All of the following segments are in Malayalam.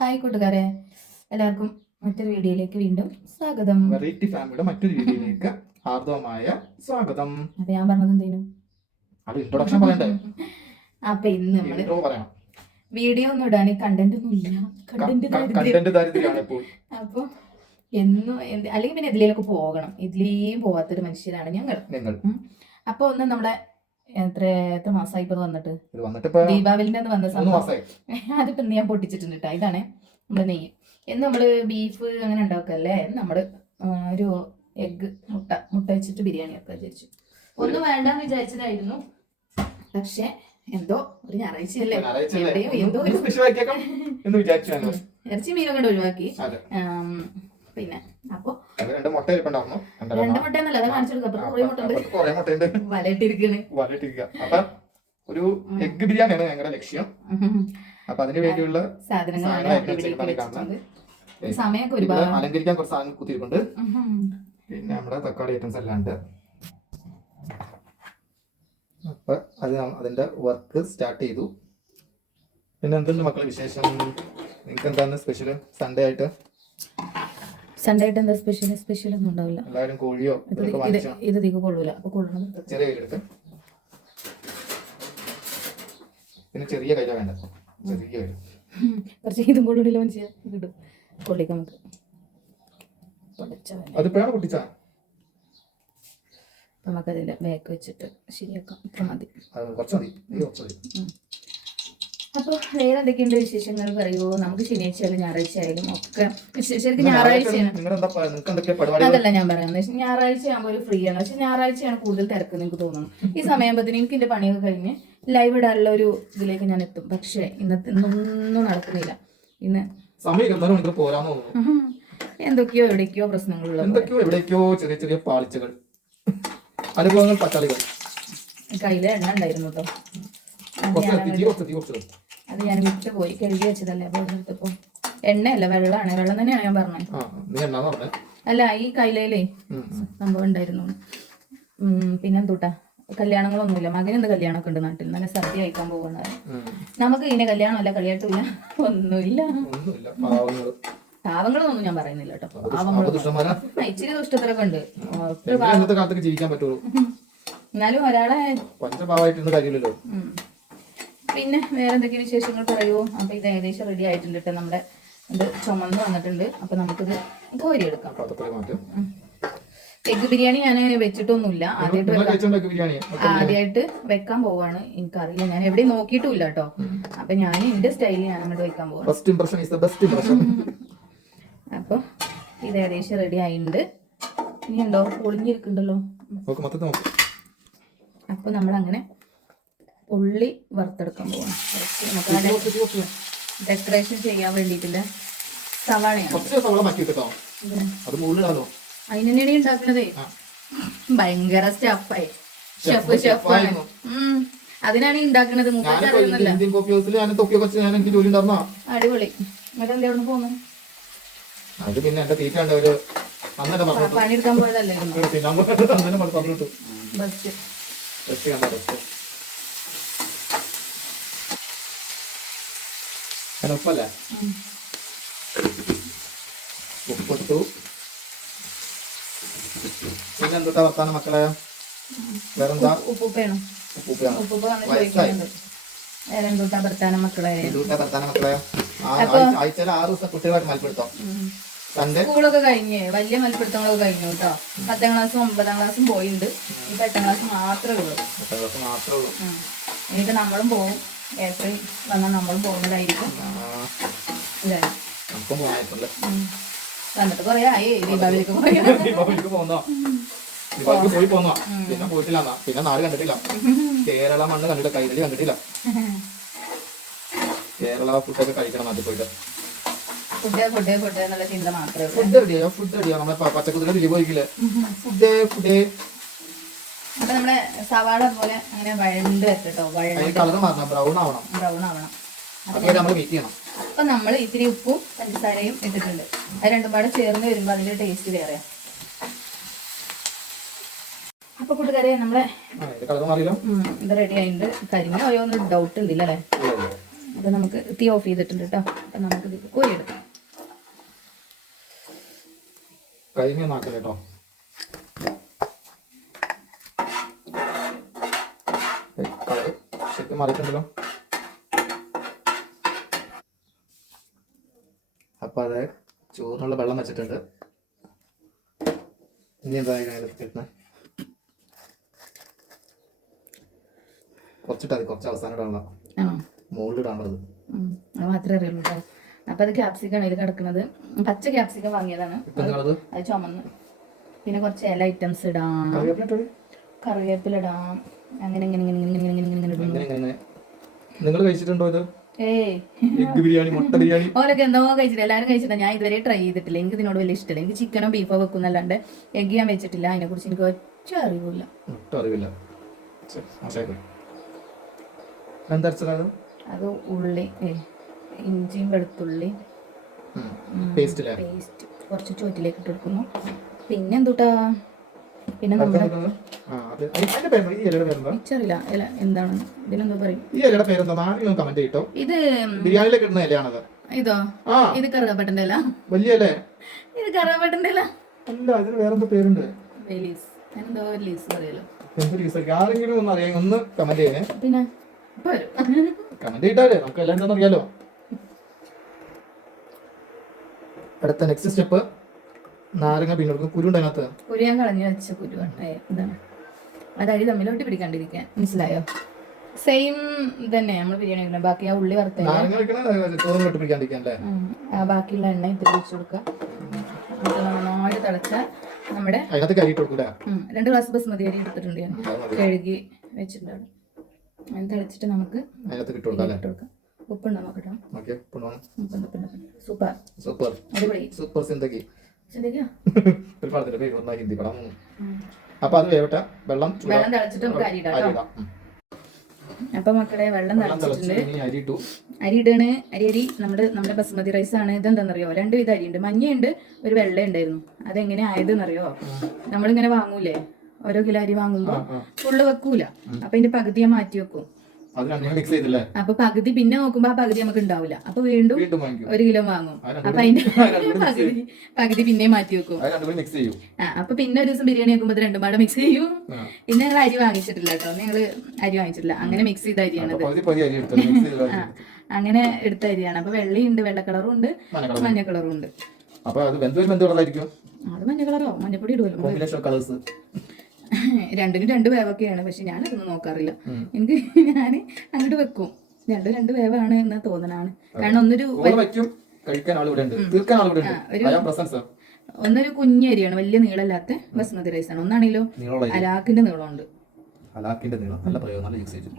ഹായ് കൂട്ടുകാരെ എല്ലാവർക്കും മറ്റൊരു വീഡിയോയിലേക്ക് വീണ്ടും സ്വാഗതം. വെറൈറ്റി ഫാമിലിയുടെ മറ്റൊരു വീഡിയോയിലേക്ക് ഹാർദവമായ സ്വാഗതം. അപ്പൊ ഞാൻ പറഞ്ഞത് എന്തേലും അത് ഇൻട്രൊഡക്ഷൻ പറയണ്ടേ? അപ്പൊ ഇന്ന് നമ്മൾ പറയണം. വീഡിയോ ഒന്നും ഇടാൻ കണ്ടന്റ് ഒന്നും ഇല്ല. കണ്ടന്റ് ദാരിദ്ര്യമാണ് അപ്പൊ എന്നും അല്ലെങ്കിൽ പിന്നെ ഇതിലേക്ക് പോകണം. ഇതിലേയും പോവാത്തൊരു മനുഷ്യരാണ് ഞങ്ങൾ. നിങ്ങൾ അപ്പൊ ഒന്ന് നമ്മുടെ എത്ര എത്ര മാസമായി ഇപ്പൊ വന്നിട്ട്? ദീപാവലിന്റെ അന്ന് വന്ന സംഭവം. അതിപ്പോ ഞാൻ പൊട്ടിച്ചിട്ടുണ്ട് കേട്ടോ ഇതാണ് നമ്മുടെ നെയ്യ്. എന്ന് നമ്മൾ ബീഫ് അങ്ങനെ ഉണ്ടാക്കല്ലേ? നമ്മൾ ഒരു എഗ്ഗ് മുട്ട മുട്ട വെച്ചിട്ട് ബിരിയാണി ഒക്കെ വിചാരിച്ചു. ഒന്നും വേണ്ടെന്ന് വിചാരിച്ചതായിരുന്നു. പക്ഷെ എന്തോ ഒരു ഞായറാഴ്ചയല്ലേ? എവിടെയോ എന്തോ ഇറച്ചി മീനും കൊണ്ട് ഒഴിവാക്കി. പിന്നെ. അപ്പൊ രണ്ട് മുട്ട രണ്ട്. മുട്ട എന്നല്ല അത് കാണിച്ചു കൊടുക്കും. കുറെ മുട്ട ഉണ്ട് കുറേ മുട്ടയുണ്ട്. വലയിട്ടിരിക്കണ് വലയിട്ടിരിക്കുക അപ്പൊ ഒരു എഗ് ബിരിയാണിയാണ് ഞങ്ങളുടെ ലക്ഷ്യം. അപ്പൊ അതിന് വേണ്ടിയുള്ള സാധനങ്ങളാണ് സമയമൊക്കെ ഒരുപാട് അലങ്കരിക്കാൻ കുറച്ച് കുത്തിയിട്ടുണ്ട്. പിന്നെ നമ്മുടെ തക്കാളി ഐറ്റംസ് എല്ലാം ഉണ്ട്. അപ്പൊ അത് അതിന്റെ വർക്ക് സ്റ്റാർട്ട് ചെയ്തു. പിന്നെ എന്തുണ്ട് മക്കളെ വിശേഷം? നിങ്ങൾക്ക് എന്താണ് സ്പെഷ്യൽ സൺഡേ ആയിട്ട്? സൺഡേ ആയിട്ട് എന്താ സ്പെഷ്യൽ സ്പെഷ്യൽ ഒന്നും ഉണ്ടാവില്ല. എല്ലാവരും കോഴിയോ ഇത് വാങ്ങിച്ചോ? കൊള്ളൂല. അപ്പൊ കൊള്ളണം. ചെറിയ പിന്നെ ചെറിയ കയ്യില വേണ്ട ചെറിയ കുറച്ച് ഇതും ഇടും. കൊള്ളിക്കാം നമുക്ക്. പൊടിച്ചവനെ അതിപ്പോഴാണ് പൊട്ടിച്ച അപ്പൊ നമുക്ക് അതിന്റെ ബാക്ക് വെച്ചിട്ട് ശരിയാക്കാം. ഇത്ര മതി. അത് കുറച്ച് മതി. കുറച്ച് മതി. അപ്പൊ വേറെ എന്തൊക്കെയുണ്ട് വിശേഷങ്ങൾ പറയുമോ നമുക്ക് ശനിയാഴ്ച ആയാലും ഞായറാഴ്ച ആയാലും ഒക്കെ ശരിക്കും ഞായറാഴ്ചയാണ് അതല്ല ഞാൻ പറയുന്നത്. ഞായറാഴ്ച ആകുമ്പോൾ ഒരു ഫ്രീ ആണ്. പക്ഷെ ഞായറാഴ്ചയാണ് കൂടുതൽ തിരക്ക് നിങ്ങൾക്ക് തോന്നുന്നു ഈ സമയമ്പത്തിന് എനിക്ക് എന്റെ പണിയൊക്കെ കഴിഞ്ഞ് ലൈവ് ഇടാനുള്ള ഒരു ഇതിലേക്ക് ഞാൻ എത്തും. പക്ഷേ ഇന്നത്തെ ഇന്നൊന്നും നടക്കുന്നില്ല. ഇന്ന് എന്തൊക്കെയോ എവിടേക്കോ പ്രശ്നങ്ങളുള്ള. എന്തൊക്കെയോ എവിടേക്കോ ചെറിയ ചെറിയ പാളിച്ചകൾ. അനുഭവങ്ങൾ പച്ചാളികൾ കയ്യിലെ എണ്ണ ഉണ്ടായിരുന്നു കേട്ടോ അത് ഞാൻ വിറ്റ് പോയി കഴുകി വെച്ചതല്ലേ. അപ്പൊ എടുത്തപ്പോ എണ്ണയല്ല വെള്ളമാണ് വെള്ളം തന്നെയാണ് ഞാൻ പറഞ്ഞത്? അല്ല ഈ കൈലയിലേ. സംഭവം ഉണ്ടായിരുന്നു. പിന്നെന്തൂട്ടാ? കല്യാണങ്ങളൊന്നുമില്ല. മകനെന്ത് കല്യാണമൊക്കെ ഉണ്ട് നാട്ടിൽ. നല്ല സദ്യ കഴിക്കാൻ പോകുന്നത് നമുക്ക് ഇതിന്റെ കല്യാണമല്ല കളിയാട്ടില്ല ഒന്നുമില്ല. ഒന്നുമില്ല. പാവങ്ങൾ. പാവങ്ങളൊന്നും ഞാൻ പറയുന്നില്ല കേട്ടോ. അപ്പൊ പാവങ്ങൾ ഇച്ചിരി ദുഷ്ടത്തരൊക്കെ ഉണ്ട്. എന്നാലും ഒരാളെ പഞ്ചപാവായിട്ടിരുന്ന കാര്യമില്ലല്ലോ. പിന്നെ വേറെ എന്തൊക്കെ വിശേഷങ്ങൾ പറയുമോ അപ്പൊ ഇത് ഏകദേശം റെഡി ആയിട്ടുണ്ട് കേട്ടോ നമ്മുടെ ഇത് ചുമന്ന് വന്നിട്ടുണ്ട്. അപ്പൊ നമുക്കിത് കോരി എടുക്കാം എഗ് ബിരിയാണി ഞാൻ വെച്ചിട്ടൊന്നുമില്ല. ആദ്യമായിട്ട് ആദ്യമായിട്ട് വെക്കാൻ പോവാണ്. എനിക്കറിയില്ല. ഞാൻ എവിടെ നോക്കിയിട്ടില്ല കേട്ടോ അപ്പൊ ഞാൻ എന്റെ സ്റ്റൈലിൽ ഞാൻ അങ്ങോട്ട് വെക്കാൻ പോവാണ്. ഇംപ്രഷൻ അപ്പൊ ഇത് ഏകദേശം റെഡി ആയിട്ടുണ്ട്. ഇനി ഉണ്ടോ നോക്ക്. അപ്പൊ നമ്മളങ്ങനെ ഉള്ളി വറുത്തെടുക്കാൻ നമുക്ക് കുറച്ച് ഡെക്കറേഷൻ ചെയ്യാൻ വേണ്ടിയിട്ടില്ല? സവാളയാണ്. കുറച്ച് സവള മാറ്റി കേട്ടോ അത് മുകളിലാണോ അതിന് തന്നെയാണ് ഉണ്ടാക്കണതേ. ഭയങ്കര സ്റ്റഫായി. ഷെഫ് ഷെഫാണ്. അതിനാണ് ഉണ്ടാക്കണത്. അടിപൊളി. എന്നിട്ട് എന്താ അവിടെ പോകുന്നു അത് പിന്നെ എന്റെ തീറ്റ ഒരു പണിയെടുക്കാൻ പോയതല്ലേ ബസ് ബസ് ബസ് ഞാൻ ഉപ്പല്ലേ ഉപ്പിട്ടു പിന്നെ എന്തുട്ടാ വർത്താനം മക്കളെ? വേറെന്താ? ഉപ്പുപ്പയാണ് ഉപ്പുപ്പാണ്? ഉപ്പുപ്പ വന്ന് വയസ്സായി. ചോദിക്കുന്നുണ്ട്. വേറെ എന്തൂട്ടാ ഭർത്താനം മക്കളെ? വർത്താനം മക്കളെ ആഴ്ചയിൽ ആറ് ദിവസം മത്സരത്തോ സൺഡേ സ്കൂളൊക്കെ കഴിഞ്ഞ്. വലിയ മത്സരത്തങ്ങളൊക്കെ കഴിഞ്ഞു കേട്ടോ പത്താം ക്ലാസ്സും ഒമ്പതാം ക്ലാസ്സും പോയിട്ടുണ്ട് ഇപ്പൊ എട്ടാം ക്ലാസ് മാത്രമേ ഉള്ളൂ. ഇനിയിപ്പോ നമ്മളും പോകും ഏപ്രിൽ വന്നാൽ നമ്മൾ പോകുന്നതായിരിക്കും. അല്ലേ. വന്നിട്ട് കൊറേ ആയി. ദീപാവലിക്ക് പോയി. ദീപാവലിക്ക് പോന്നോ? ദീപാവലിക്ക് പോയി പോന്നോ? പിന്നെ പോയിട്ടില്ല പിന്നെ നാട് കണ്ടിട്ടില്ല. കേരള മണ്ണ് കണ്ടിട്ട് കൈരളി കണ്ടിട്ടില്ല. കേരള ഫുഡൊക്കെ കഴിക്കണം നാട്ടിൽ പോയിട്ട്. ഫുഡ് ഫുഡ് ഫുഡ് എന്നുള്ള ചിന്ത മാത്രമേ ഫുഡ് റെഡിയോ ഫുഡ് റെഡിയോ നമ്മളെ പച്ചക്കുതിര രുചി പോയിക്കില്ലേ ഫുഡ് ഫുഡ്. അപ്പൊ നമ്മളെ സവാള പോലെ അങ്ങനെ വഴണ്ട് വെക്കട്ടോ വഴണ്ട്. കളർ മാറണം ബ്രൗൺ ആവണം. ബ്രൗൺ ആവണം. അപ്പൊ നമ്മൾ ഇത്തിരി ഉപ്പും പഞ്ചസാരയും ഇട്ടിട്ടുണ്ട്. അത് രണ്ടും പാടെ ചേർന്ന് വരുമ്പോ അതിന്റെ ടേസ്റ്റ് വേറെ അപ്പൊ കൂട്ടുകാരെ നമ്മളെ ഇത് റെഡി ആയിട്ടുണ്ട്. കരിഞ്ഞ പോയോ എന്നൊരു ഡൗട്ട് ഉണ്ട് അല്ലേ? ഇല്ല. നമുക്ക് തീ ഓഫ് ചെയ്തിട്ടുണ്ട് കേട്ടോ അപ്പൊ നമുക്ക് ഇത് കോരിയെടുക്കാം കഴിഞ്ഞ നാക്കല കേട്ടോ കളർ ശരിക്കും മറിക്കണ്ടല്ലോ അപ്പൊ അത് ചോറിനുള്ള വെള്ളം വെച്ചിട്ടുണ്ട്. ഇനി എന്താ കിട്ടുന്നത് കുറച്ചിട്ടാ കുറച്ച് അവസാനം മുകളിൽ ഇടാനുള്ളത് ഉം. അത് മാത്രമേ അറിയുള്ളൂ കേട്ടോ. അപ്പം അത് ക്യാപ്സിക്കാണ് ഇതിൽ കിടക്കുന്നത്. പച്ച ക്യാപ്സിക്കം വാങ്ങിയതാണ്. ഇപ്പൊ നിങ്ങളത് അത് ചുമന്ന്. പിന്നെ കുറച്ച് ഇല ഐറ്റംസ് ഇടാം. കറിവേപ്പില ഇടാം. അങ്ങനെ നിങ്ങൾ കഴിച്ചിട്ടുണ്ടോ ഇത്? എഗ് ബിരിയാണി മുട്ട ബിരിയാണി? ഓലൊക്കെ എന്തോ കഴിച്ചിട്ടില്ല എല്ലാവരും കഴിച്ചിട്ടില്ല ഞാൻ ഇതുവരെ ട്രൈ ചെയ്തിട്ടില്ല. എനിക്ക് ഇതിനോട് വലിയ ഇഷ്ടമില്ല. എനിക്ക് ചിക്കനോ ബീഫോ വെക്കുന്നല്ലാണ്ട് എഗ് ഞാൻ വെച്ചിട്ടില്ല. അതിനെക്കുറിച്ച് എനിക്ക് ഒറ്റ അറിവില്ല. അത്? ഉള്ളി ഇഞ്ചിയും വെളുത്തുള്ളി. പേസ്റ്റ് കുറച്ച് ചോറ്റിലേക്ക് ഇട്ടെടുക്കുന്നു പിന്നെ എന്തുട്ടാ? പിന്നെ നമ്മുടെ മിച്ചറില്ല ഇല എന്താണ്? ഇതിനെന്തോ പറയും? ഈ ഇലയുടെ പേരെന്താ? ആരെങ്കിലും കമന്റ് ചെയ്തോ ഇത് ബിരിയാണിയിലേക്ക് ഇടുന്ന ഇലയാണത്. ഇതോ? ഇത് കറുകപ്പട്ടന്റെ ഇല? വലിയ ഇല. ഇത് കറുകപ്പട്ടന്റെ ഇല? അല്ല അതിന് വേറെന്താ പേരുണ്ട്? വെലീസ്. എന്തോ ലീസ് പറയല്ലോ എന്ത് റീസൺ ആരെങ്കിലും ഒന്ന് അറിയാം ഒന്ന് കമന്റ് ചെയ്യണേ. പിന്നെ? കമന്റ് ചെയ്താലേ നമുക്ക് എല്ലാം എന്താണെന്ന് അറിയാലോ. അടുത്ത നെക്സ്റ്റ് സ്റ്റെപ്പ് നാരങ്ങ പിന്നെടുക്കും കുരു കുരിയാൻ കളഞ്ഞു വെച്ച കുരു ഇതാണ്. അത് അരി തമ്മിലോട്ട് പിടിക്കാണ്ടിരിക്കാൻ. മനസ്സിലായോ? സെയിം തന്നെ നമ്മൾ ബിരിയാണി വെക്കണം ബാക്കി ആ ഉള്ളി വറുത്ത ബാക്കിയുള്ള എണ്ണ ഇത്തിരി ഒഴിച്ചു കൊടുക്കുക. നന്നായിട്ട് തിളച്ച നമ്മുടെ രണ്ട് ഗ്ലാസ് ബസ്മതി അരി എടുത്തിട്ടുണ്ട് ഞാൻ. കഴുകി വെച്ചിട്ടുണ്ട്. അത് തിളച്ചിട്ട് നമുക്ക് കൊടുക്കാം ഉപ്പുണ്ടോ നോക്കട്ടോ സൂപ്പർ. സൂപ്പർ. സൂപ്പർ ചിന്തിക്കുക ഒരു പടത്തിന്റെ പേര് ഒന്നാ ഹിന്ദി പടം. അപ്പൊ അത് വേവട്ടെ. വെള്ളം വെള്ളം തിളച്ചിട്ട് നമുക്ക് അരി ഇടാം. അപ്പൊ മക്കളെ വെള്ളം തിളച്ചിട്ടുണ്ട്. അരി ഇട്ടു. അരി ഇടാണ്. അരി അരി. നമ്മുടെ നമ്മുടെ ബസുമതി റൈസ് ആണ്. ഇതെന്താണെന്നറിയോ രണ്ട് വിധ അരിയുണ്ട് മഞ്ഞയുണ്ട് ഒരു വെള്ള ഉണ്ടായിരുന്നു. അതെങ്ങനെ ആയതെന്നറിയോ? നമ്മളിങ്ങനെ വാങ്ങൂലേ? ഓരോ കിലോ അരി വാങ്ങുമ്പോ. ഫുള്ള് വെക്കൂല. അപ്പൊ അതിന്റെ പകുതിയെ മാറ്റി വെക്കും. അപ്പൊ പകുതി പിന്നെ നോക്കുമ്പോ ആ പകുതി നമുക്ക് ഉണ്ടാവില്ല അപ്പൊ വീണ്ടും ഒരു കിലോ വാങ്ങും. അപ്പൊ അതിന്റെ പകുതി പകുതി പിന്നെ മാറ്റി വെക്കും. ആ അപ്പൊ പിന്നെ ഒരു ദിവസം ബിരിയാണി വെക്കുമ്പോ രണ്ടും പാടെ മിക്സ് ചെയ്യും. പിന്നെ ഞങ്ങൾ അരി വാങ്ങിച്ചിട്ടില്ല കേട്ടോ. ഞങ്ങൾ അരി വാങ്ങിച്ചിട്ടില്ല. അങ്ങനെ മിക്സ് ചെയ്ത അരിയാണത് അപ്പൊ പകുതി പകുതി അരി എടുത്തു മിക്സ് ചെയ്ത് അങ്ങനെ എടുത്ത അരിയാണ്. അപ്പൊ വെള്ളയുണ്ട് വെള്ള കളറും ഉണ്ട് മഞ്ഞ കളറും ഉണ്ട്. അപ്പൊ അത് അത് മഞ്ഞ കളറോ മഞ്ഞപ്പൊടി ഇടുമല്ലോ കളേഴ്സ് രണ്ടിനും രണ്ട് വേവൊക്കെയാണ് പക്ഷെ ഞാനതൊന്നും നോക്കാറില്ല. എനിക്ക് ഞാൻ അങ്ങോട്ട് വെക്കും. രണ്ടും രണ്ട് വേവാണ് എന്ന് തോന്നണാണ്. കാരണം ഒന്നൊരു ഒന്നൊരു കുഞ്ഞരിയാണ് വലിയ നീളമില്ലാത്ത ബസ്മതി റൈസ് ആണ്. ഒന്നാണെങ്കിലോ അലാക്കിന്റെ നീളമുണ്ട്. അലാക്കിന്റെ നീളം നല്ല പ്രയോഗം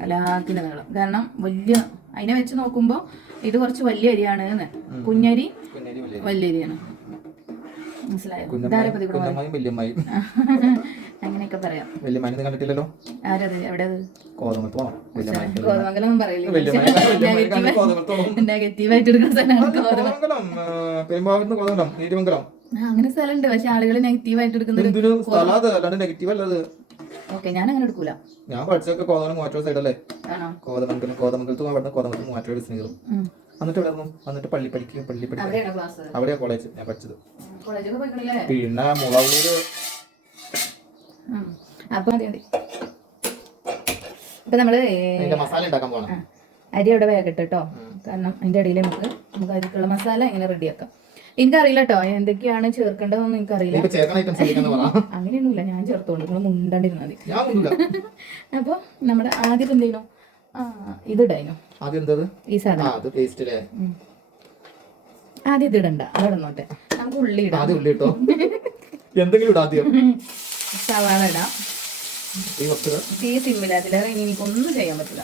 അലാക്കിന്റെ നീളം. കാരണം വലിയ അതിനെ വെച്ച് നോക്കുമ്പോൾ ഇത് കുറച്ച് വലിയ അരിയാണ് കുഞ്ഞരി വലിയ അരിയാണ്. മനസ്സിലായോ? ധാരപതി വല്യമ്മായും. അങ്ങനെയൊക്കെ പറയാം. വല്യമ്മാനെ നീ കണ്ടിട്ടില്ലല്ലോ? ആരത്? എവിടെ കോതമത്ത് പോണം വല്യമ്മാൻ കോതമംഗലം പറയില്ലേ? നെഗറ്റീവായിട്ട് എടുക്കുന്ന സ്ഥലമാണ് കോതമംഗലം കോതമംഗലം പെരുമ്പാവൂരിന്ന് കോതമംഗലം നീരുമംഗലം അങ്ങനെ സ്ഥലമുണ്ട് പക്ഷെ ആളുകൾ നെഗറ്റീവായിട്ട് എടുക്കുന്നത് നെഗറ്റീവ് അല്ലത് ഓക്കെ ഞാൻ അങ്ങനെ എടുക്കൂല. ഞാൻ പഠിച്ചൊക്കെ കോതമംഗലം മൂവാറ്റൂർ സൈഡല്ലേ ആണോ? കോതമംഗലം കോതമംഗലത്ത് അവിടെ കോതമംഗലം മൂവാറ്റൂർ ഉം. എന്നിട്ട് ഇവിടെ വന്നിട്ട് പള്ളി പഠിക്കും പള്ളി പഠിക്കും അവിടെയാ കോളേജ് ഞാൻ പഠിച്ചത്. പിന്നെ മുളവൂര്. ഉം. അപ്പൊ നമ്മൾ മസാല ഉണ്ടാക്കാൻ പോകണം അരി അവിടെ വേഗട്ടെ കേട്ടോ കാരണം അതിന്റെ ഇടയിൽ നമുക്ക് നമുക്ക് അരിക്കുള്ള മസാല ഇങ്ങനെ റെഡിയാക്കാം എനിക്കറിയില്ല കേട്ടോ എന്തൊക്കെയാണ് ചേർക്കേണ്ടതെന്ന് എനിക്കറിയില്ല. അങ്ങനെയൊന്നുമില്ല ഞാൻ ചേർത്തോണ്ട് നിങ്ങൾ മുണ്ടണ്ടിരുന്നാൽ മതി. അപ്പോൾ നമ്മുടെ ആദ്യം എന്ത് ചെയ്യണം ആദ്യം എന്തത്? ഈ സാധനം. അത് ടേസ്റ്റ് അല്ലേ ആദ്യം ഇതിടണ്ട അവിടെ നമുക്ക് ഉള്ളി ഇടാം. ആദ്യം ഉള്ളി ഇട്ടോ? എന്തെങ്കിലും ഇടാം ആദ്യം. സവാള ഇടാം. ഈ കുറച്ച് തീ സിമ്മിൽ അതിലേറെ ഇനി എനിക്കൊന്നും ചെയ്യാൻ പറ്റില്ല.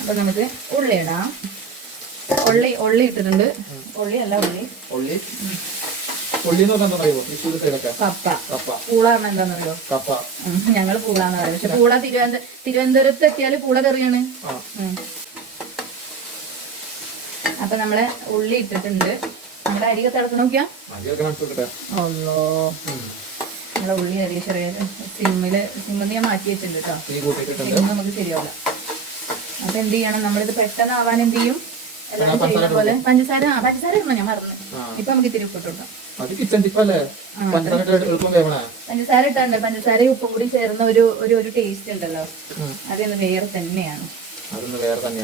അപ്പൊ നമുക്ക് ഉള്ളി ഇടാം. ഉള്ളി ഉള്ളി ഇട്ടിട്ടുണ്ട്. ഉള്ളി അല്ല ഉള്ളി. ഉള്ളി? ഉള്ളി എന്ന് പറഞ്ഞാൽ അറിയോ തൃശ്ശൂർ സൈഡൊക്കെ. കപ്പ. കപ്പ. പൂളാണ് എന്താണെന്നറിയോ? കപ്പ. ഉം, ഞങ്ങൾ പൂളാന്ന് പറയുന്നത് പക്ഷെ പൂള തിരുവനന്തപുരം തിരുവനന്തപുരത്ത് എത്തിയാൽ പൂള തെറിയാണ്. അപ്പൊ നമ്മൾ ഉള്ളി ഇട്ടിട്ടുണ്ട്. നമ്മുടെ അരി തിളക്ക് നോക്കിയാ? നമ്മളെ ഉള്ളി ഏകദേശം സിമ്മിൽ സിമ്മിൽ ഞാൻ മാറ്റി വെച്ചിട്ടുണ്ട് കേട്ടോ നമുക്ക് ശരിയാവില്ല. അപ്പൊ എന്ത് ചെയ്യണം? നമ്മളിത് പെട്ടെന്ന് ആവാൻ എന്ത് ചെയ്യും? പോലെ. പഞ്ചസാര ആ പഞ്ചസാര ഇടണം ഞാൻ മറന്നു. ഇപ്പൊ നമുക്ക് ഇത്തിരി പഞ്ചസാര പഞ്ചസാര ഉപ്പും കൂടി ചേർന്ന ഒരു ഒരു ഒരു ടേസ്റ്റ് ഉണ്ടല്ലോ. അതൊന്ന് വേറെ തന്നെയാണ്.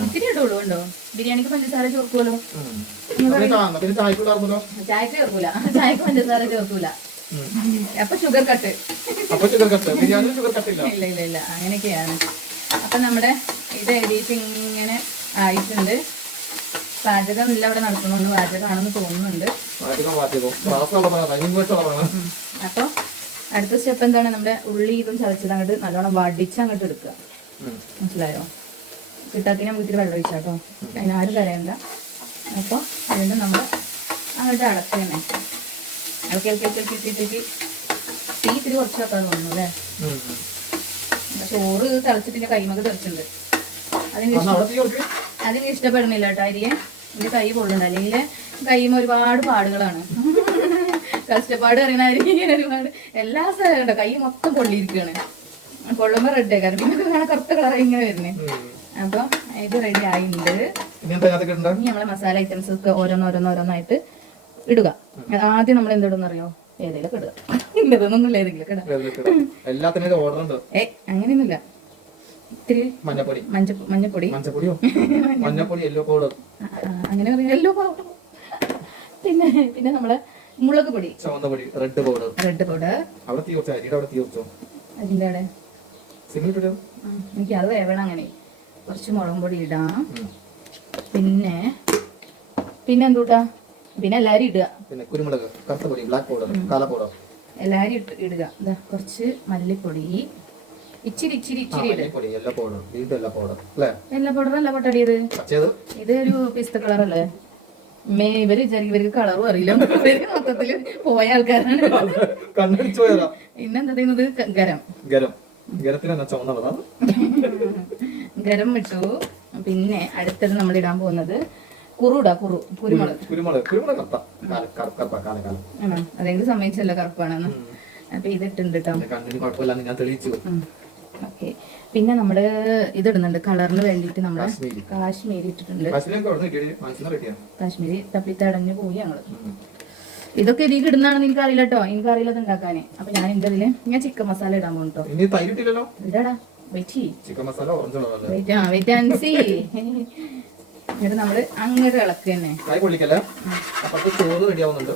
ഇത്തിരി ഇടുള്ളൂ ഉണ്ടോ ബിരിയാണിക്ക് പഞ്ചസാര ചേർക്കുമല്ലോ ചായക്ക് ചേർക്കൂല. ചായക്ക് പഞ്ചസാര ചേർക്കൂല. അപ്പൊ ഷുഗർ കട്ട് അപ്പൊ ഷുഗർ കട്ട് ബിരിയാണി ഷുഗർ ഇല്ല ഇല്ല ഇല്ല. അങ്ങനെയൊക്കെയാണ്. അപ്പൊ നമ്മുടെ ഇത് ഏകദേശം ഇങ്ങനെ ആയിട്ടുണ്ട്. പാചകം ഇല്ല അവിടെ നടത്തുന്നുണ്ട് പാചകമാണെന്ന് തോന്നുന്നുണ്ട്. അപ്പൊ അടുത്ത സ്റ്റെപ്പ് എന്താണ്? നമ്മുടെ ഉള്ളി ഇതും ചതച്ചത് അങ്ങോട്ട് നല്ലോണം വടിച്ച് അങ്ങോട്ട് എടുക്കുക. മനസ്സിലായോ? കിട്ടാത്തിന് നമുക്ക് ഇത്തിരി വെള്ളം ഒഴിച്ചാട്ടോ. ആരും കരയണ്ട. അപ്പോൾ വീണ്ടും നമ്മൾ അങ്ങോട്ട് ഇളക്കി തീ ഇത്തിരി കുറച്ച് വെക്കാൻ തോന്നുന്നു അല്ലേ? ചോറ് തിളച്ചിട്ട് കൈമൊക്കെ തിളച്ചിട്ടുണ്ട്. അതിന്. അതിന് ഇഷ്ടപ്പെടുന്നില്ല കേട്ടോ അരിയെ. എന്റെ കൈ പൊള്ളുണ്ട് അല്ലെങ്കിൽ കൈയും ഒരുപാട് പാടുകളാണ്. കഷ്ടപ്പാട് അറിയണ അരി ഒരുപാട് എല്ലാ സ്ഥലവും ഉണ്ടോ. കൈ മൊത്തം പൊള്ളിയിരിക്കുകയാണ്. പൊള്ളുമ്പോ റെഡ് ആക്കാറ് പിന്നെ കാണാൻ കറുത്ത കളർ ഇങ്ങനെ വരുന്നേ. ഉം. അപ്പൊ ഇത് റെഡി ആയിട്ടുണ്ട്. ഇനി നമ്മളെ മസാല ഐറ്റംസ് ഒക്കെ ഓരോന്നോരോന്നോരോന്നായിട്ട് ഇടുക. ആദ്യം നമ്മൾ എന്തിടുന്ന അറിയോ? ഏതെങ്കിലും ഇടുക. ഏതെങ്കിലും ഇടുക ഇതിലേക്ക് ഇടാം. എല്ലാത്തിനും ഓർഡർ ഉണ്ട്. ഏ അങ്ങനെയൊന്നുമില്ല. ഇത്തിരി മഞ്ഞപ്പൊടി. മഞ്ഞ മഞ്ഞപ്പൊടി. മഞ്ഞപ്പൊടിയോ? മഞ്ഞപ്പൊടി. യെല്ലോ പൗഡർ അങ്ങനെ ആ, അങ്ങനെ പറയല്ലോ പിന്നെ പിന്നെ നമ്മൾ മുളക് പൊടി. ചുവന്ന പൊടി റെഡ് പൗഡർ റെഡ് പൗഡർ അവിടെ തീ കുറച്ചോ അരിയുടെ അവിടെ തീ അതിന്റെ അവിടെ എനിക്ക് അത് വേവണം അങ്ങനെ. കുറച്ച് മുളകും പൊടി ഇടാം. പിന്നെ പിന്നെ എന്തൂട്ടാ? പിന്നെ എല്ലാരും ഇടുക. പിന്നെ കുരുമുളക് കറുത്ത പൊടി ബ്ലാക്ക് പൗഡർ കാല പൗഡർ എല്ലാവരും ഇട്ട് ഇടുക. കുറച്ച് മല്ലിപ്പൊടി. ഇച്ചിരി ഇച്ചിരി ഇച്ചിരി ഇടുക യെല്ലോ പൗഡർ യെല്ലോ പൗഡർ അല്ലേ? ഇത് ഒരു പിസ്ത കളറല്ലേ? മേ ഇവർ വിചാരിക്കും ഇവർക്ക് കളറും അറിയില്ല. ഇവർ മൊത്തത്തിൽ പോയ ആൾക്കാരാണ്. കണ്ണടിച്ചു പോയതാ? പിന്നെന്താ ചെയ്യുന്നത്? ഗരം. ഗരം. ഗരം ഇട്ടു. പിന്നെ അടുത്തത് നമ്മൾ ഇടാൻ പോകുന്നത് കുറുടാ കുറു കുരുമുളക്. കുരുമുളക്. കുരുമുളക് കറുത്ത അതെങ്കിലും സമ്മതിച്ചല്ലോ കറുപ്പാണെന്ന്. അപ്പൊ ഇതിട്ടുണ്ട് കേട്ടോ കണ്ണിന് ഞാൻ തെളിയിച്ചു. ഓക്കെ. പിന്നെ നമ്മൾ ഇതിടുന്നുണ്ട്. കളറിന് വേണ്ടിയിട്ട് നമ്മൾ കാശ്മീരി. കാശ്മീരി ഇട്ടിട്ടുണ്ട്. കാശ്മീരി തപ്പി തടഞ്ഞു പോയി ഞങ്ങൾ. ഇതൊക്കെ ഇതിൽ ഇടുന്നാണെന്ന് എനിക്ക് അറിയില്ല കേട്ടോ എനിക്ക് അറിയില്ല ഉണ്ടാക്കാനേ. അപ്പൊ ഞാൻ എന്റെ ഇതിൽ ഞാൻ ചിക്കൻ മസാല ഇടാൻ പോകും കേട്ടോ ഇടാടാ വെയിറ്റ് ആൻഡ് സി. എന്നിട്ട് നമ്മൾ അങ്ങോട്ട് ഇളക്ക് തന്നെ. കൈ ചോറ് റെഡി ആവുന്നുണ്ട്.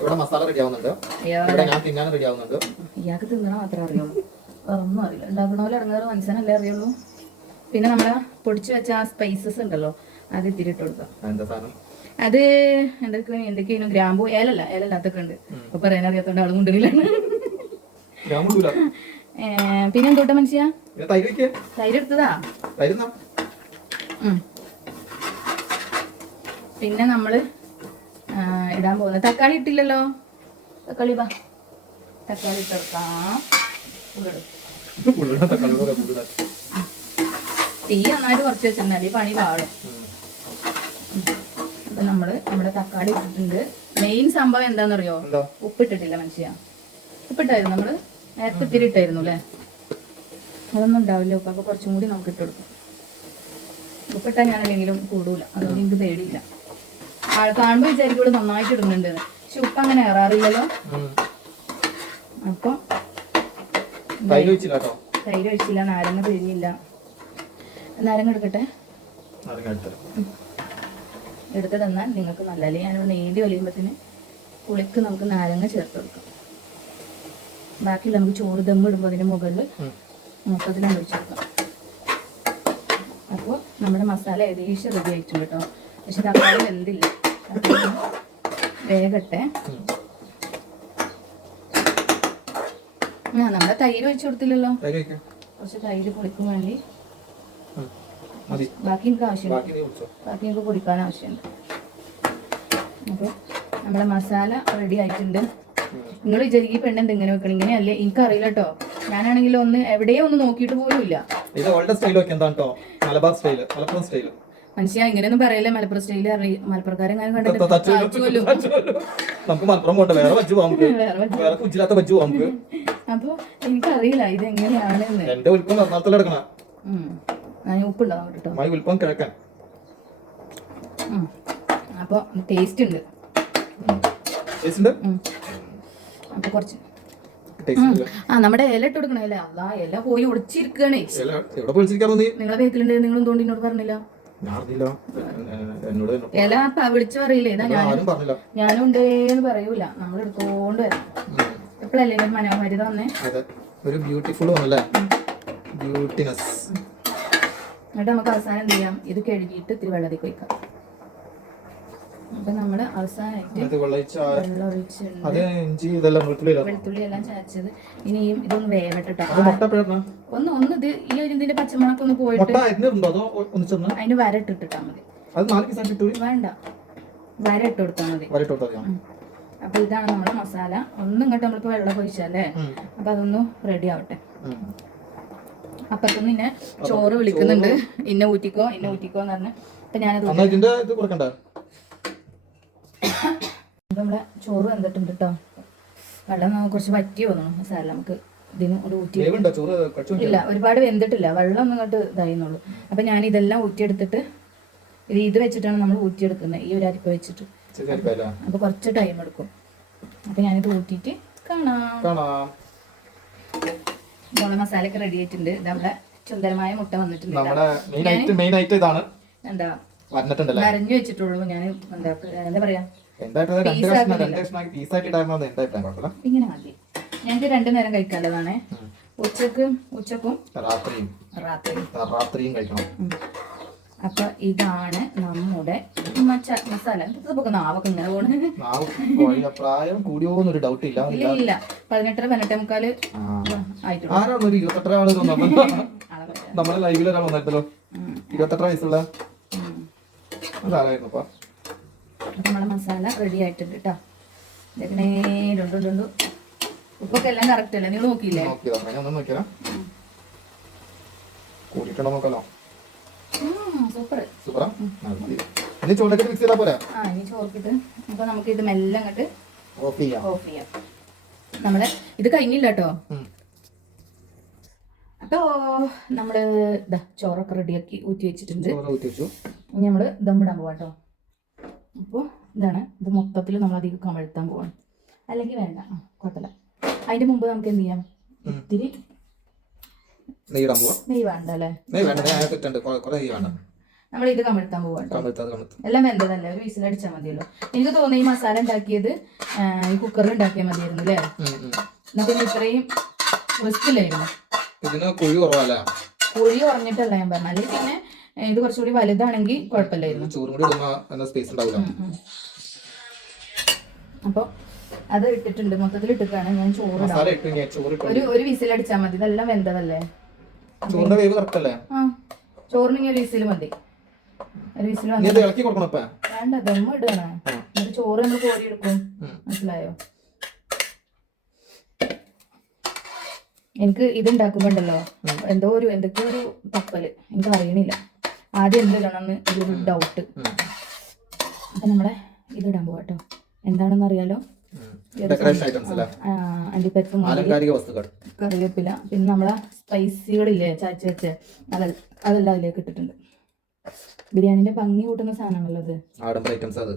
ഇവിടെ മസാല റെഡി ആവുന്നുണ്ട്. ഇയാൾക്ക് തിന്നണ മാത്രമേ അറിയുള്ളൂ. വേറൊന്നും അറിയില്ല. ഉണ്ടാക്കണ പോലെ ഇറങ്ങാറ് മനസ്സിനല്ലേ അറിയുള്ളൂ. പിന്നെ നമ്മളെ പൊടിച്ചു വെച്ച ആ സ്പൈസസ് ഉണ്ടല്ലോ അത് ഇത്തിരി ഇട്ട് കൊടുക്കാം അത് എന്തൊക്കെ എന്തൊക്കെയാണ് ഗ്രാമ്പു ഏലല്ല ഏലല്ലാത്തൊക്കെ ഉണ്ട്. ഇപ്പൊ പറയാൻ അറിയാത്തോണ്ട് ആളും മുട്ടൂല പിന്നെ എന്തോട്ട മനുഷ്യ? തൈര് എടുത്തതാ? പിന്നെ നമ്മൾ ഇടാൻ പോകുന്നത് തക്കാളി ഇട്ടില്ലല്ലോ? തക്കാളി ബാ തക്കാളി ഇട്ടെടുക്കാം ഉള്ളിടും. തീ നന്നായിട്ട് കുറച്ച് വെച്ചാൽ ഈ പണി പാടും. അപ്പൊ നമ്മൾ നമ്മുടെ തക്കാളി ഇട്ടിട്ടുണ്ട്. മെയിൻ സംഭവം എന്താണെന്നറിയോ എന്താ? ഉപ്പിട്ടിട്ടില്ല മനുഷ്യ. ഉപ്പിട്ടായിരുന്നു. നമ്മൾ നേരത്തെ ഇത്തിരി ഇട്ടായിരുന്നു അല്ലേ? അതൊന്നും ഉണ്ടാവില്ല. ഉപ്പ് അപ്പൊ കുറച്ചും കൂടി നമുക്ക് ഇട്ട് കൊടുക്കും. ഉപ്പിട്ടാൽ ഞാൻ അല്ലെങ്കിലും കൂടൂല. അതുകൊണ്ട് എനിക്ക് പേടിയില്ല. ആൾ കാണുമ്പോൾ വിചാരിക്കും ഇവിടെ നന്നായിട്ട് ഇടുന്നുണ്ട്. പക്ഷെ ഉപ്പ് അങ്ങനെ ഏറാറില്ലല്ലോ. അപ്പൊ തൈര് വെച്ചില്ല കേട്ടോ തൈര് ഒഴിച്ചില്ല നാരങ്ങ പിഴിഞ്ഞില്ല. നാരങ്ങ എടുക്കട്ടെ? എടുത്ത്? തന്നാൽ നിങ്ങൾക്ക് നല്ലല്ലേ ഞാനിവിടെ നീന്തി വലിയുമ്പത്തിന് പുളിക്ക് നമുക്ക് നാരങ്ങ ചേർത്ത് കൊടുക്കാം. ബാക്കിയുള്ള നമുക്ക് ചോറ് ദം ഇടുമ്പോൾ അതിന് മുകളിൽ ഉം. മൊത്തത്തിൽ ഒഴിച്ചു കൊടുക്കാം. അപ്പോൾ നമ്മുടെ മസാല ഏകദേശം റെഡി ആയിട്ടുണ്ട് കേട്ടോ. പക്ഷെ തക്കാളി വെന്തില്ല. വേഗട്ടെ ഉം. ആ നമ്മുടെ തൈര് ഒഴിച്ചു കൊടുത്തില്ലല്ലോ. കുറച്ച് തൈര് പുളിക്കും വേണ്ടി. ബാക്കി എനിക്ക് ആവശ്യമുണ്ട്. ബാക്കി നമുക്ക് കുടിക്കാൻ ആവശ്യമുണ്ട്. അപ്പോൾ നമ്മുടെ മസാല റെഡി ആയിട്ടുണ്ട്. നിങ്ങൾ വിചാരിക്കും പെണ്ണ് എന്തെങ്ങനെ വെക്കണം. ഇങ്ങനെയല്ലേ? എനിക്കറിയില്ല കേട്ടോ ഞാനാണെങ്കിൽ ഒന്ന് എവിടെയോ ഒന്ന് നോക്കിയിട്ട് പോലും ഇല്ല ഇത് ഓൾഡ് സ്റ്റൈൽ ഒക്കെ എന്താണ് കേട്ടോ മലബാർ സ്റ്റൈൽ മലപ്പുറം സ്റ്റൈൽ മനുഷ്യ ഇങ്ങനെയൊന്നും പറയല്ലേ? മലപ്പുറം സ്റ്റൈൽ മലപ്പുറക്കാരെ ഞാൻ കണ്ടിട്ട് നമുക്ക് മലപ്പുറം വേറെ വേറെ ഗുജറാത്ത് വെച്ചു നമുക്ക്. അപ്പൊ എനിക്കറിയില്ല ഇത് എങ്ങനെയാണെന്ന് എന്റെ ഉൽപ്പന്നം എറണാകുളത്തിൽ എടുക്കണ? ഞാൻ ഉപ്പുണ്ടാവും കേട്ടോ. മായി വിൽപ്പം കിഴക്കൻ അപ്പോൾ ടേസ്റ്റ് ഉണ്ട്. ടേസ്റ്റ് ഉണ്ട്. അപ്പോൾ കുറച്ച്. ആ നമ്മുടെ ഇല ഇട്ട് കൊടുക്കണ ഇല അല്ല ഇല പോയി ഒളിച്ചിരിക്കണേ എവിടെ തോന്നി നിങ്ങളെ വീട്ടിലുണ്ട് നിങ്ങൾ എന്തുകൊണ്ട് എന്നോട് പറഞ്ഞില്ല? ഇല വിളിച്ചു പറയില്ലേ? ഞാനും ഞാനും ഉണ്ടേന്ന് പറയൂല. നമ്മൾ എടുത്തോണ്ട് വരാം ഒരു മനോഹാരിത വന്നേ? അതെ. ഒരു ബ്യൂട്ടിഫുൾ ആണല്ലേ ബ്യൂട്ടിനെസ് എന്നിട്ട് നമുക്ക് അവസാനം എന്ത് ചെയ്യാം? ഇത് കഴുകിയിട്ട് ഇത്തിരി വെള്ളത്തിൽ കുഴിക്കാം അപ്പൊ നമ്മൾ അവസാനമായിട്ട് വെള്ളം വെളുത്തുള്ളിയില്ല വെളുത്തുള്ളി എല്ലാം ചതച്ചത്. ഇനിയും ഇതൊന്ന് മുട്ട ഒന്ന് ഒന്ന് ഇത് ഈ ഒരു ഇതിന്റെ പച്ചമുളക് ഒന്ന് പോയിട്ട് അതിന് വര ഇട്ടിട്ടാ മതി വേണ്ട വര ഇട്ട്. കൊടുത്താൽ മതി. അപ്പൊ ഇതാണ് നമ്മുടെ മസാല. ഒന്നും ഇങ്ങോട്ട് നമ്മൾ വെള്ളം ഒഴിച്ചല്ലേ അപ്പൊ അതൊന്ന് റെഡി ആവട്ടെ. അപ്പത്തുനിന്ന് ഇന്നെ ചോറ് വിളിക്കുന്നുണ്ട്. ഇന്ന ഊറ്റിക്കോ ഇന്ന ഊറ്റിക്കോ എന്ന് പറഞ്ഞ്. അപ്പൊ ഞാനത് നമ്മുടെ ചോറ് വന്നിട്ടുണ്ട് കേട്ടോ വെള്ളം കുറച്ച് പറ്റി തോന്നണം മസാല നമുക്ക് ഇതിന് ഒരു ഊറ്റി ഇല്ല ഒരുപാട് വെന്തിട്ടില്ല. വെള്ളം ഒന്നും ഇങ്ങോട്ട് ഇതായിരുന്നുള്ളൂ അപ്പൊ ഞാൻ ഇതെല്ലാം ഊറ്റിയെടുത്തിട്ട് ഇത് ഇത് വെച്ചിട്ടാണ് നമ്മൾ ഊറ്റിയെടുക്കുന്നത്. ഈ ഒരു അരിപ്പ വെച്ചിട്ട്. ശരിയായിരിക്കല്ല അപ്പൊ കുറച്ച് ടൈം എടുക്കും. അപ്പൊ ഞാനിത് ഊറ്റിയിട്ട് കാണാം. കാണാം. മുള മസാല ഒക്കെ റെഡി ആയിട്ടുണ്ട് നമ്മുടെ സുന്ദരമായ മുട്ട വന്നിട്ടുണ്ട് ഇതാണ്. എന്താ? വരഞ്ഞു വെച്ചിട്ടുള്ളൂ. ഞാൻ എന്താ എന്താ പറയാ? ഇങ്ങനെ മതി. ഞങ്ങൾക്ക് രണ്ടു നേരം കഴിക്കാനുള്ളതാണേ. ഉച്ചയ്ക്ക് ഉച്ചക്കും രാത്രിയും. രാത്രി രാത്രിയും കഴിക്കണം. അപ്പൊ ഇതാണ് നമ്മുടെ മസാല ഇതൊക്കെ നാവൊക്കെ ഇങ്ങനെ പോണ. പ്രായം കൂടിയോന്നൊരു ഡൗട്ട് ഇല്ല. ഇല്ല പതിനെട്ടര പതിനെട്ടേ മുക്കാൽ ആരാണ് ഒരു ഇരുപത്തെട്ടര ആൾ തോന്നുന്നു? അളവ്. നമ്മളെ ലൈവിൽ ഒരാൾ വന്നിട്ടല്ലോ ഉം. ഇരുപത്തെട്ടര വയസ്സുള്ള. അതാരായിരുന്നു നമ്മളെ മസാല റെഡി ആയിട്ടുണ്ട് കേട്ടോ ഉപ്പൊക്കെ എല്ലാം കറക്റ്റ് അല്ലേ? നിങ്ങൾ നോക്കിയില്ലേ? നോക്കിയതാ. ഞാൻ ഒന്നും നോക്കിയാ കൂടിയിട്ടുണ്ടോ നോക്കല്ലോ ഇനി ചൂണ്ടൊക്കെ മിക്സ് ചെയ്താ പോരാ? ആ ഇനി ചോർക്കിട്ട് അപ്പൊ നമുക്ക് ഇത് മെല്ലെ അങ്ങോട്ട് ഓഫ് ചെയ്യാം. ഓഫ് ചെയ്യാം. നമ്മൾ ഇത് കഴിഞ്ഞില്ല കേട്ടോ നമ്മൾ അപ്പോ നമ്മൾ ഇതാ ചോറൊക്കെ റെഡിയാക്കി ഊറ്റി വെച്ചിട്ടുണ്ട്. ചോറ് ഊറ്റി വെച്ചു. ഇനി നമ്മൾ ദമ്മിടാൻ പോവാം കേട്ടോ അപ്പോൾ ഇതാണ്. ഇത് മൊത്തത്തിൽ നമ്മൾ അധികം കമഴ്ത്താൻ പോവാണ്. അല്ലെങ്കിൽ വേണ്ട. ആ കുഴപ്പമില്ല അതിന്റെ മുമ്പ് നമുക്ക് എന്ത് ചെയ്യാം. ഇത്തിരി നെയ്യ് വേണ്ട അല്ലേ? നെയ്യ് വേണ്ട. അല്ലേ നെയ്യ് വേണ്ട. നമ്മൾ ഇത് കമിഴ്ത്താൻ പോവാം കേട്ടോ കമിഴ്ത്തത് എല്ലാം വെന്തതല്ലേ? ഒരു വിസിൽ അടിച്ചാൽ മതിയല്ലോ. എനിക്ക് തോന്നുന്നു ഈ മസാല ഉണ്ടാക്കിയത് ഈ കുക്കറിൽ ഉണ്ടാക്കിയാൽ മതിയായിരുന്നു അല്ലേ. എന്നാ പിന്നെ ഇത്രയും റിസ്ക് ഇല്ലായിരുന്നു ഇതിന്? കുഴി കുറവല്ല? കുഴി കുറഞ്ഞിട്ടല്ല ഞാൻ പറഞ്ഞത് അല്ലെങ്കിൽ പിന്നെ ഇത് കുറച്ചുകൂടി വലുതാണെങ്കിൽ കുഴപ്പമില്ലായിരുന്നു. ചോറും കൂടി സ്പേസ് ഉണ്ടാവില്ല അപ്പോൾ അത് ഇട്ടിട്ടുണ്ട്. മൊത്തത്തിൽ ഇട്ടിട്ടാണ് ഞാൻ ചോറ് ഒരു ഒരു വിസിൽ അടിച്ചാൽ മതി. ഇതെല്ലാം വെന്തതല്ലേ? ചോറിന്റെ വേവ് കറക്റ്റ് അല്ലേ? ആ. ചോറിന് ഇങ്ങനെ വിസിൽ മതി ഒരു വിസിൽ ഇനി വന്നാൽ ഇത് ഇളക്കി കൊടുക്കണം ഇപ്പൊ. വേണ്ട ദമ്മ എന്നിട്ട് ചോറ് നമ്മൾ കോരി എടുക്കും മനസ്സിലായോ? എനിക്ക് ഇത് ഉണ്ടാക്കുമ്പോണ്ടല്ലോ എന്തോ ഒരു എന്തൊക്കെയോ ഒരു തപ്പൽ. എനിക്ക് അറിയണില്ല. ആദ്യം എന്ത് ഇടണമെന്ന് ഇതൊരു ഡൗട്ട്. അപ്പൊ നമ്മളെ ഇത് ഇടാൻ പോവാട്ടോ എന്താണെന്ന് അറിയാലോ? കറിവേപ്പില. പിന്നെ നമ്മളെ സ്പൈസികളില്ലേ ചാച്ച വെച്ച് അതെല്ലാം അതെല്ലാം അതിലേക്ക് ഇട്ടിട്ടുണ്ട്. ബിരിയാണിന്റെ ഭംഗി കൂട്ടുന്ന സാധനമാണല്ലോ അത്. ആഡംബര ഐറ്റംസ് അത്.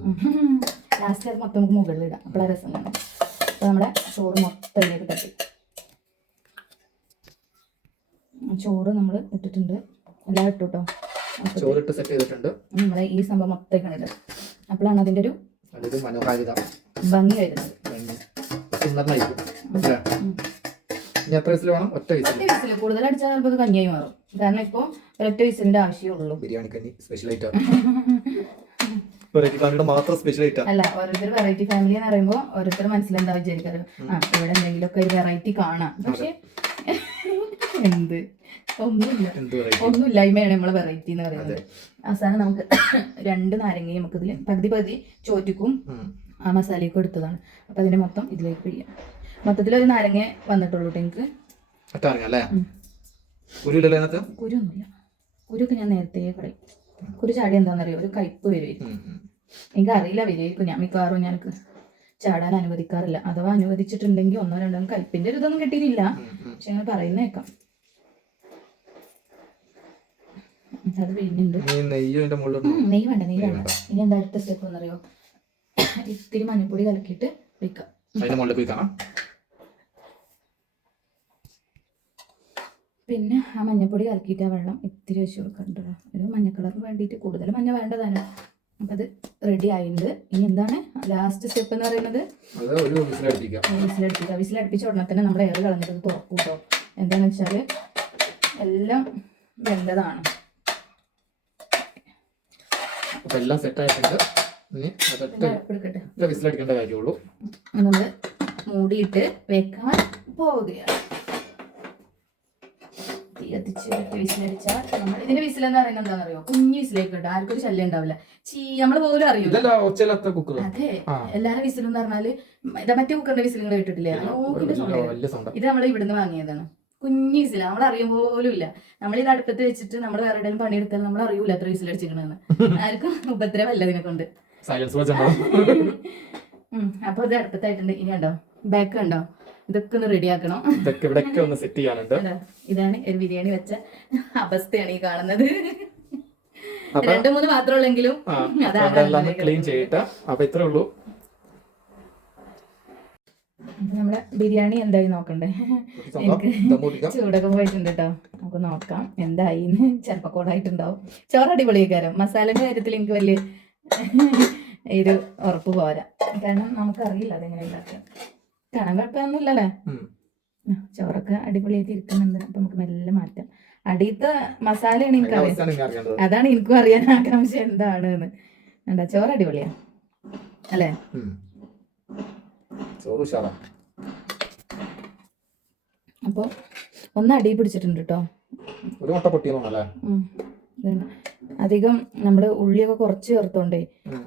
ലാസ്റ്റ് അത് മൊത്തം നമുക്ക് മുകളിൽ ഇടാം. അപ്പോഴാ രസം കാണും അപ്പോൾ നമ്മുടെ ചോറ് മൊത്തം ഇതിലേക്ക് തട്ടി ചോറ് നമ്മൾ ഇട്ടിട്ടുണ്ട്. എല്ലാം ഇട്ടു കേട്ടോ ഇട്ട് ചോറിട്ട് സെറ്റ് ചെയ്തിട്ടുണ്ട്. നമ്മളെ ഈ സംഭവം മൊത്തം ഇടുന്നത് അപ്പോഴാണ് അതിന്റെ ഒരു ഭംഗി വരുന്നത്. ഇനി എത്ര വിസിൽ വേണം? ഒറ്റ വിസിൽ ഒറ്റ വിസിൽ കൂടുതൽ അടിച്ചാൽ ചിലപ്പോൾ കഞ്ഞിയായി മാറും. കാരണം ഇപ്പോൾ ഒരൊറ്റ വിസിലിന്റെ ആവശ്യമുള്ളൂ ബിരിയാണി കഞ്ഞി സ്പെഷ്യൽ ഐറ്റം വെറൈറ്റി ഫാമിലിയുടെ മാത്രം സ്പെഷ്യൽ ഐറ്റം അല്ല ഓരോരുത്തർ വെറൈറ്റി ഫാമിലി എന്ന് പറയുമ്പോൾ ഓരോരുത്തർ മനസ്സിലെന്താ വിചാരിക്കാറ്? ആ ഇവിടെ എന്തെങ്കിലുമൊക്കെ ഒരു വെറൈറ്റി കാണാം. പക്ഷെ എന്ത്? ഒന്നുമില്ല. ഒന്നുമില്ലായ്മയാണ് നമ്മളെ വെറൈറ്റി എന്ന് പറയുന്നത്. അവസാനം നമുക്ക് രണ്ട് നാരങ്ങയും നമുക്ക് ഇതിൽ പകുതി പകുതി ചോറ്റിക്കും ആ മസാലയൊക്കെ എടുത്തതാണ്. അപ്പൊ അതിന്റെ മൊത്തം ഇതിലേക്ക് പിഴിയാം മൊത്തത്തിൽ ഒരു നാരങ്ങ വന്നിട്ടുള്ളൂ എനിക്ക്. കുരുക്ക് ഞാൻ നേരത്തെ കളയും. കുരു ചാടി എന്താണെന്നറിയോ ഒരു കയ്പ് വരുമായിരിക്കും. എനിക്ക് അറിയില്ല വരുമായിരിക്കും ഞാൻ മിക്കവാറും ഞാൻ ചാടാൻ അനുവദിക്കാറില്ല. അഥവാ അനുവദിച്ചിട്ടുണ്ടെങ്കിൽ ഒന്നോ രണ്ടോ കയ്പിന്റെ ഒരു ഇതൊന്നും കിട്ടിയിട്ടില്ല. പക്ഷെ അങ്ങനെ പറയുന്നേക്കാം. അത് ഇനി നെയ്യും വേണ്ട നെയ്യ് നെയ്യ് വേണ്ട. ഇനി എന്താ അടുത്ത സ്റ്റെപ്പ് എന്നറിയോ? ഇത്തിരി മഞ്ഞപ്പൊടി കലക്കിയിട്ട് വെക്കാം അതിന്റെ മുകളിൽ പോയി കാണാം പിന്നെ ആ മഞ്ഞപ്പൊടി കലക്കിയിട്ട് ആ വെള്ളം ഇത്തിരി വെച്ച് കൊടുക്കണ്ടോ ഒരു മഞ്ഞ കളറിന് വേണ്ടിയിട്ട് കൂടുതൽ മഞ്ഞ വേണ്ടതാണ്. അപ്പം അത് റെഡി ആയിട്ടുണ്ട്. ഇനി എന്താണ്? ലാസ്റ്റ് സ്റ്റെപ്പ് എന്ന് പറയുന്നത്? വിസിലടിപ്പിക്കുക വിസിലടിപ്പിച്ച ഉടനെ തന്നെ നമ്മൾ എയർ കളഞ്ഞിട്ട് തുറക്കും കേട്ടോ എന്താണെന്ന് വെച്ചാൽ എല്ലാം വെന്തതാണ്. എല്ലാം സെറ്റ് ആയിട്ടുണ്ട്. വിസിലടിക്കേണ്ട കാര്യമുള്ളൂ നമ്മൾ മൂടിയിട്ട് വെക്കാൻ പോവുകയാണ്. തീ കത്തിച്ച് ഒറ്റ വിസിലടിച്ചാൽ നമ്മൾ ഇതിന്റെ വിസിൽ എന്ന് പറയുന്നത് എന്താണെന്ന് അറിയോ കുഞ്ഞു വിസിലേക്ക് ഇട്ട് ആർക്കും ഒരു ശല്യം ഉണ്ടാവില്ല. ചീ നമ്മൾ പോലും അറിയില്ല. അതെ. എല്ലാരും വിസിൽ എന്ന് പറഞ്ഞാൽ ഇതാ മറ്റേ കുക്കറിന്റെ വിസിൽ കൂടെ കേട്ടിട്ടില്ലേ നോക്കിന്റെ സൗണ്ട് വലിയ സൗണ്ട്. ഇത് നമ്മൾ ഇവിടുന്ന് വാങ്ങിയതാണ്. കുഞ്ഞു വിസില. നമ്മൾ അറിയും പോലും ഇല്ല. നമ്മൾ ഇത് അടുപ്പത്ത് വെച്ചിട്ട് നമ്മൾ വേറെ എവിടെയും പണിയെടുത്താൽ നമ്മൾ അറിയൂല എത്ര വിസിൽ അടിച്ചിരിക്കണെന്ന്. ആർക്കും ഉപദ്രവല്ല ഇതിനെ കൊണ്ട്. അപ്പൊ ഇത് അടുപ്പത്തായിട്ടുണ്ട്. ഇനി ഉണ്ടോ ബാക്ക് ഉണ്ടോ ഇതൊക്കെ ഒന്ന് റെഡിയാക്കണം ഇതൊക്കെ ഇവിടെയൊക്കെ ഒന്ന് സെറ്റ് ചെയ്യാനുണ്ട്. ഇതാണ് ഒരു ബിരിയാണി വെച്ച അവസ്ഥയാണ് ഈ കാണുന്നത്. രണ്ടു മൂന്ന് മാത്രമേ ഉള്ളെങ്കിലും അതാണ് ക്ലീൻ ചെയ്തിട്ട് അപ്പൊ ഇത്രേ ഉള്ളൂ. നമ്മളെ ബിരിയാണി എന്തായി നോക്കണ്ടേ? എനിക്ക് ചൂടൊക്കെ പോയിട്ടുണ്ട് കേട്ടോ നമുക്ക് നോക്കാം എന്തായി ചെറുപ്പക്കോടായിട്ടുണ്ടാവും കൂടായിട്ടുണ്ടാവും. ചോറ് അടിപൊളിയേക്കാരം. മസാലന്റെ കാര്യത്തിൽ എനിക്ക് വലിയ ഒരു ഉറപ്പ് പോരാ. കാരണം നമുക്കറിയില്ല അതെങ്ങനെ ഉണ്ടാക്കുക. കാണാൻ കുഴപ്പമൊന്നുമില്ലല്ലേ? ചോറൊക്കെ അടിപൊളിയായിട്ട് ഇരിക്കുന്നുണ്ട്. അപ്പൊ നമുക്ക് മെല്ലെ മാറ്റാം. അടിയത്തെ മസാലയാണ് എനിക്ക് അതാണ് എനിക്കും അറിയാൻ ആകാംക്ഷ എന്താണ് എന്ന് എന്താ ചോറ് അടിപൊളിയാ. അല്ലേ? അപ്പൊ ഒന്ന് അടി പിടിച്ചിട്ടുണ്ട് കേട്ടോ. അധികം നമ്മൾ ഉള്ളിയൊക്കെ കുറച്ച് ചേർത്തോണ്ടേ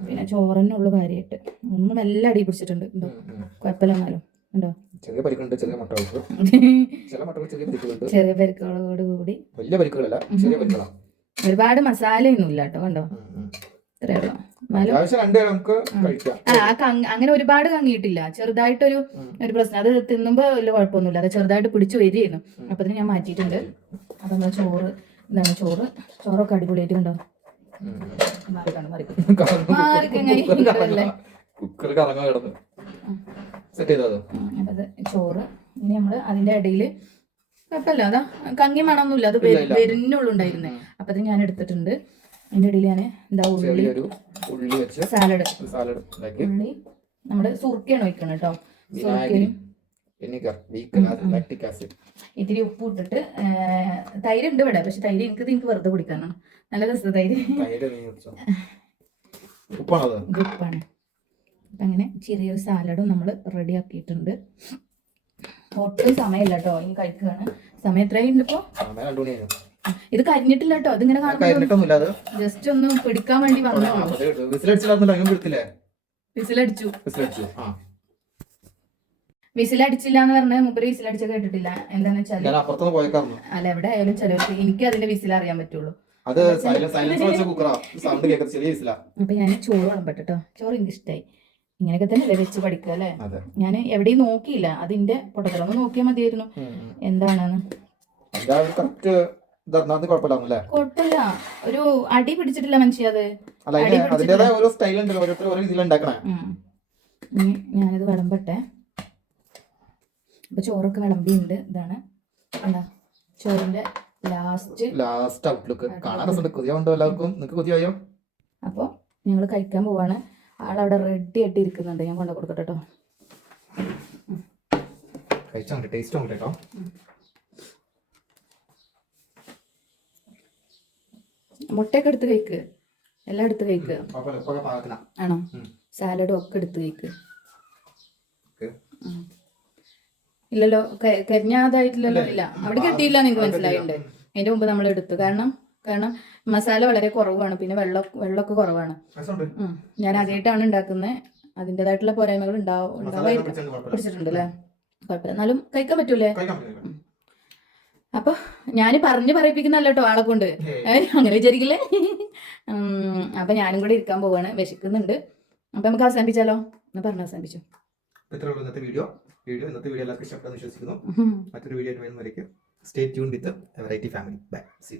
പിന്നെ ചോറന്നെ ഉള്ളു കാര്യമായിട്ട് ഒന്നും എല്ലാം അടി പിടിച്ചിട്ടുണ്ട്. കുഴപ്പമില്ലെന്നാലും കുഴപ്പമില്ല എന്നാലും. ഉണ്ടോ? ചെറിയ പരിക്കുണ്ട് ചെറിയ മുട്ടകൾക്ക്. ചില മുട്ടകൾ ചെറിയ പരിക്കുകളുണ്ട്. ചെറിയ പരിക്കുകളോട് കൂടി. വലിയ പരിക്കുകളല്ല ചെറിയ പരിക്കുകളാണ് ഒരുപാട് മസാലയൊന്നും ഇല്ല കേട്ടോ കണ്ടോ. ഇത്രയേ ഉള്ളൂ. അങ്ങനെ ഒരുപാട് കങ്ങിയിട്ടില്ല. ചെറുതായിട്ടൊരു. ഒരു പ്രശ്നം. അത് തിന്നുമ്പോ വലിയ കുഴപ്പമൊന്നുമില്ല. അത് ചെറുതായിട്ട് പിടിച്ചു വരികയായിരുന്നു അപ്പൊ ഞാൻ മാറ്റിയിട്ടുണ്ട്. അപ്പൊ നമ്മൾ ചോറ് എന്താണ് ചോറ്. ചോറൊക്കെ അടിപൊളിയായിട്ട് കണ്ടോ? മാറി മാറിക്കങ്ങനെ ഇങ്ങോട്ടല്ലേ. കുക്കർ കറങ്ങാൻ കിടന്ന്. സെറ്റ് ചെയ്തത്. അത് ചോറ്. ഇനി നമ്മൾ അതിന്റെ ഇടയിൽ കുഴപ്പമില്ല. അതാ കങ്ങി മണമൊന്നുമില്ല. അത്. വരുന്നുള്ളൂ ഉണ്ടായിരുന്നേ. അപ്പൊ അത് ഞാൻ എടുത്തിട്ടുണ്ട്. അതിന്റെ ഇടയിൽ ഞാൻ എന്താ ഉള്ളി? ഉള്ളി വെച്ച് സാലഡ്. സാലഡ് ഉള്ളി. നമ്മുടെ സുർക്കയാണ് വെക്കണം കേട്ടോ സുർക്കയും ഇത്തിരി ഉപ്പ് ഇട്ടിട്ട് തൈര് ഉണ്ട് ഇവിടെ. പക്ഷെ തൈര് എനിക്ക് നിങ്ങക്ക് വെറുതെ കുടിക്കാനാണ്. നല്ല രസം തൈര്. ഉപ്പാണ്. അപ്പം അങ്ങനെ ചെറിയൊരു സാലഡും നമ്മൾ റെഡി ആക്കിയിട്ടുണ്ട് ഒട്ടും സമയമില്ല കേട്ടോ ഇനി കഴിക്കുകയാണ്. സമയം എത്രയുണ്ട് ഇപ്പോൾ ഇത് കരിഞ്ഞിട്ടില്ല കേട്ടോ ഇതിങ്ങനെ കാണുമ്പോൾ ജസ്റ്റ് ഒന്ന് പിടിക്കാൻ വേണ്ടി വന്നു വിസിലടിച്ചു. വിസിലടിച്ചില്ല എന്ന് പറഞ്ഞാൽ മുമ്പ് വിസിലടിച്ച കേട്ടിട്ടില്ല. എന്താന്ന് വെച്ചാൽ അല്ല എവിടെ ആയാലും ചിലവർക്ക് എനിക്ക് അതിന്റെ വിസിൽ അറിയാൻ പറ്റുള്ളൂ അപ്പൊ ഞാൻ ചോറ് വിളമ്പട്ടെ ചോറ് എനിക്ക് ഇഷ്ടമായി ഇങ്ങനെയൊക്കെ തന്നെ അല്ലേ വെച്ച് പഠിക്കുക അല്ലേ? ഞാൻ എവിടെയും നോക്കിയില്ല. അതിന്റെ പൊട്ടത്തിലൊന്ന് നോക്കിയാൽ മതിയായിരുന്നു. എന്താണെന്ന്? കുഴപ്പമില്ല. ഒരു അടി പിടിച്ചിട്ടില്ല മനുഷ്യ അത്. ഞാനിത് വിളമ്പട്ടെ. അപ്പൊ ചോറൊക്കെ വിളമ്പിയുണ്ട്. ഇതാണ്. എന്താ? ചോറിന്റെ ലാസ്റ്റ് ലാസ്റ്റ് ഔട്ട്ലുക്ക് കാണാൻ രസമുണ്ട്. കൊതിയ ഉണ്ടോ എല്ലാവർക്കും? നിങ്ങൾക്ക് കൊതിയായോ? അപ്പോൾ ഞങ്ങൾ കഴിക്കാൻ പോവാണ്. ആളവിടെ റെഡി ആയിട്ട് ഇരിക്കുന്നുണ്ട് ഞാൻ കൊണ്ടു കൊടുക്കട്ടെ കേട്ടോ കഴിച്ചാൽ ടേസ്റ്റ് ഉണ്ട് കേട്ടോ മുട്ടയൊക്കെ എടുത്ത് കഴിക്ക്. എല്ലാം എടുത്ത് കഴിക്ക്. ആണോ? സാലഡും ഒക്കെ എടുത്ത് കഴിക്ക്. ഇല്ലല്ലോ. കരിഞ്ഞാതായിട്ടില്ലല്ലോ ഇല്ല. ഇല്ല. അവിടെ കിട്ടിയില്ല നിങ്ങൾക്ക് മനസ്സിലായിട്ടുണ്ട്. അതിന്റെ മുമ്പ് നമ്മൾ എടുത്തു കാരണം കാരണം മസാല വളരെ കുറവാണ്. പിന്നെ വെള്ളം വെള്ളമൊക്കെ കുറവാണ്. ഞാൻ ആദ്യമായിട്ടാണ് ഉണ്ടാക്കുന്നത്. അതിന്റെതായിട്ടുള്ള പോരായ്മകൾ ഉണ്ടാവും ഉണ്ടാവായിരിക്കും പിടിച്ചിട്ടുണ്ട് അല്ലേ കുഴപ്പമില്ല. എന്നാലും കഴിക്കാൻ പറ്റൂലേ. അപ്പൊ ഞാൻ പറഞ്ഞു പറയിപ്പിക്കുന്നല്ല കേട്ടോ ആളെ കൊണ്ട്. അങ്ങനെ വിചാരിക്കില്ലേ? അപ്പൊ ഞാനും കൂടെ ഇരിക്കാൻ പോവാണ്. വിശക്കുന്നുണ്ട്. അപ്പൊ നമുക്ക് അവസാനിപ്പിച്ചാലോ? എന്ന് പറഞ്ഞു അവസാനിപ്പിച്ചു. ഇന്നത്തെ വീഡിയോ. വീഡിയോ ഇന്നത്തെ വീഡിയോ എല്ലാവർക്കും ഇഷ്ടപ്പെട്ടെന്ന് വിശ്വസിക്കുന്നു. മറ്റൊരു വീഡിയോ ആയിട്ട് വരുന്നവരേക്ക് stay tune with variety family bye see